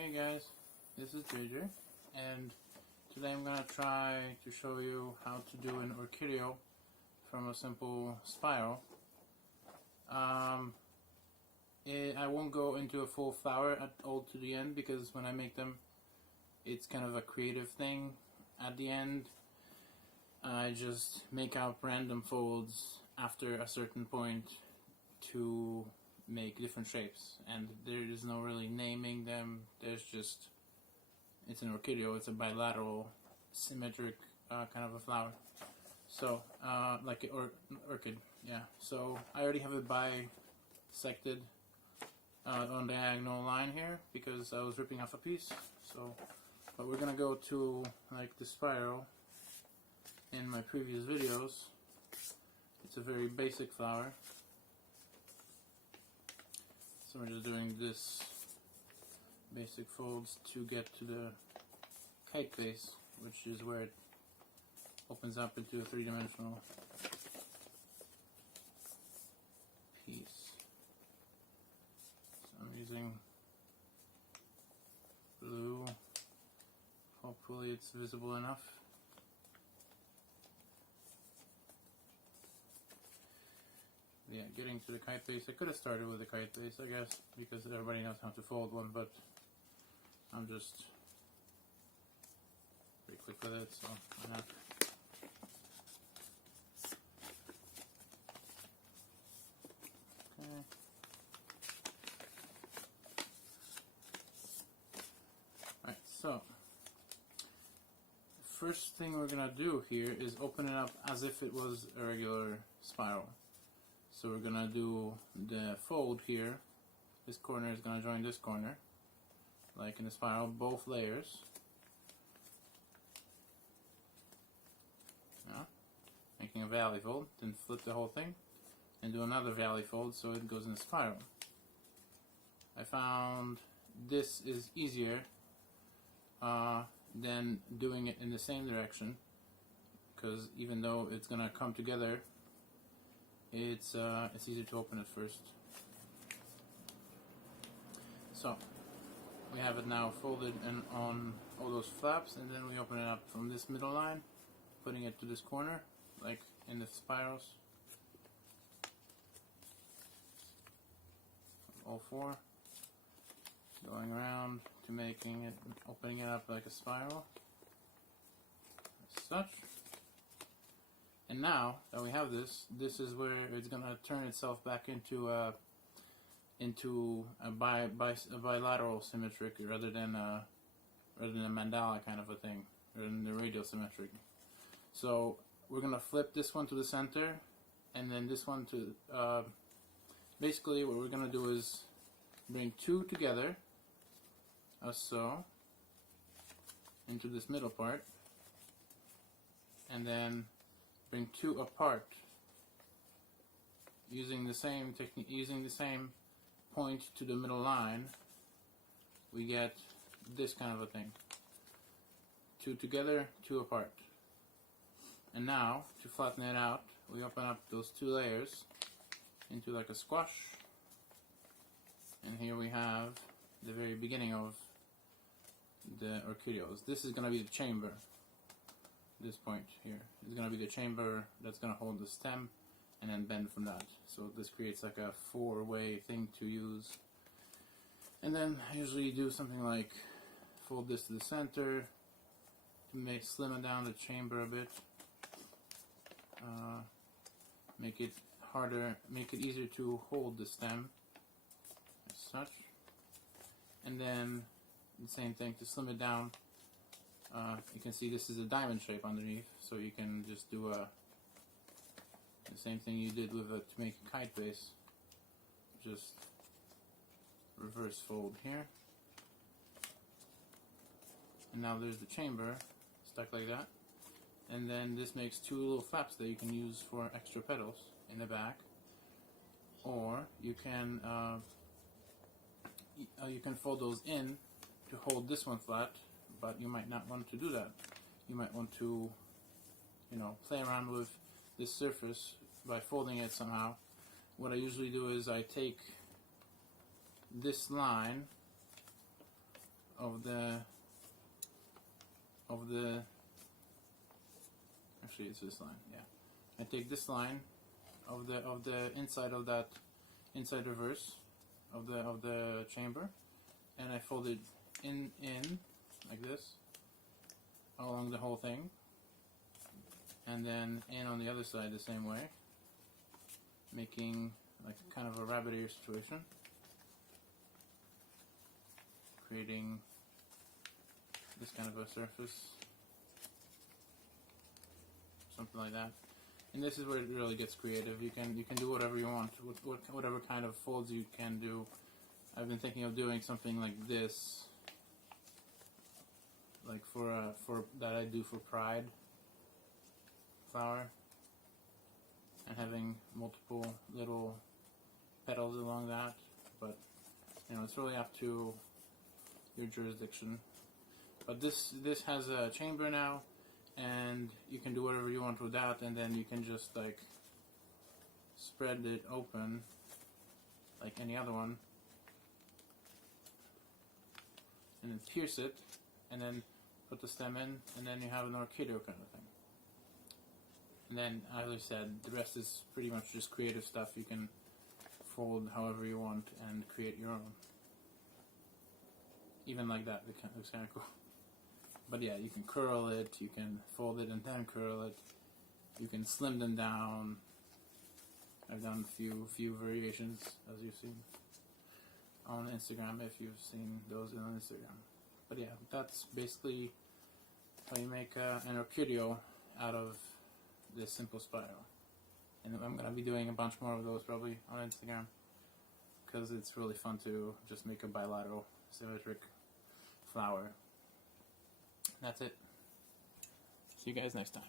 Hey guys, this is JJ, and today I'm gonna try to show you how to do an Orchidial from a simple spiral. I won't go into a full flower all to the end because when I make them, it's kind of a creative thing. At the end, I just make out random folds after a certain point to make different shapes, and there is no really naming them. There's just, it's an Orchidial, it's a bilateral symmetric kind of a flower, so like an orchid, yeah. So I already have it bisected on the diagonal line here because I was ripping off a piece. So but we're gonna go to like the spiral in my previous videos. It's a very basic flower. So we're just doing this basic folds to get to the kite base, which is where it opens up into a three-dimensional piece. So I'm using blue. Hopefully it's visible enough. Yeah, getting to the kite base. I could have started with the kite base, I guess, because everybody knows how to fold one, but I'm just pretty quick with it, so why not? Okay. Alright, so the first thing we're gonna do here is open it up as if it was a regular spiral. So we're gonna do the fold here. This corner is gonna join this corner, like in the spiral, both layers. Yeah. Making a valley fold, then flip the whole thing, and do another valley fold so it goes in a spiral. I found this is easier than doing it in the same direction, because even though it's gonna come together, it's easier to open it first. So we have it now folded and on all those flaps, and then we open it up from this middle line, putting it to this corner, like in the spirals. All four, going around to making it, opening it up like a spiral, as such. And now that we have this, this is where it's gonna turn itself back into a bilateral symmetric rather than a mandala kind of a thing, rather than the radial symmetric. So we're gonna flip this one to the center, and then this one to basically what we're gonna do is bring two together, as so, into this middle part, and then bring two apart using the same technique, using the same point to the middle line. We get this kind of a thing. Two together, two apart. And now, to flatten it out, we open up those two layers into like a squash. And here we have the very beginning of the Orchidials. This is going to be the chamber. This point here is going to be the chamber that's going to hold the stem and then bend from that. So this creates like a four-way thing to use. And then I usually do something like fold this to the center to slim down the chamber a bit, make it harder, make it easier to hold the stem as such. And then the same thing to slim it down. You can see this is a diamond shape underneath, so you can just do the same thing you did with to make a kite base. Just reverse fold here, and now there's the chamber stuck like that. And then this makes two little flaps that you can use for extra petals in the back, or you can fold those in to hold this one flat. But you might not want to do that. You might want to, play around with this surface by folding it somehow. What I usually do is I take this line actually it's this line, yeah. I take this line of the inside of that inside reverse of the chamber, and I fold it in like this along the whole thing, and then in on the other side the same way, making like kind of a rabbit ear situation, creating this kind of a surface, something like that. And this is where it really gets creative. You can do whatever you want, whatever kind of folds you can do. I've been thinking of doing something like this, like for that I do for Pride flower, and having multiple little petals along that. But you know, it's really up to your jurisdiction. But this has a chamber now, and you can do whatever you want with that, and then you can just like spread it open like any other one, and then pierce it, and then put the stem in, and then you have an orchidial kind of thing. And then, as I said, the rest is pretty much just creative stuff. You can fold however you want and create your own. Even like that, it looks kind of cool. But yeah, you can curl it, you can fold it and then curl it. You can slim them down. I've done a few variations, as you've seen on Instagram, if you've seen those on Instagram. But yeah, that's basically how you make an orchidial out of this simple spiral. And I'm going to be doing a bunch more of those probably on Instagram, because it's really fun to just make a bilateral symmetric flower. That's it. See you guys next time.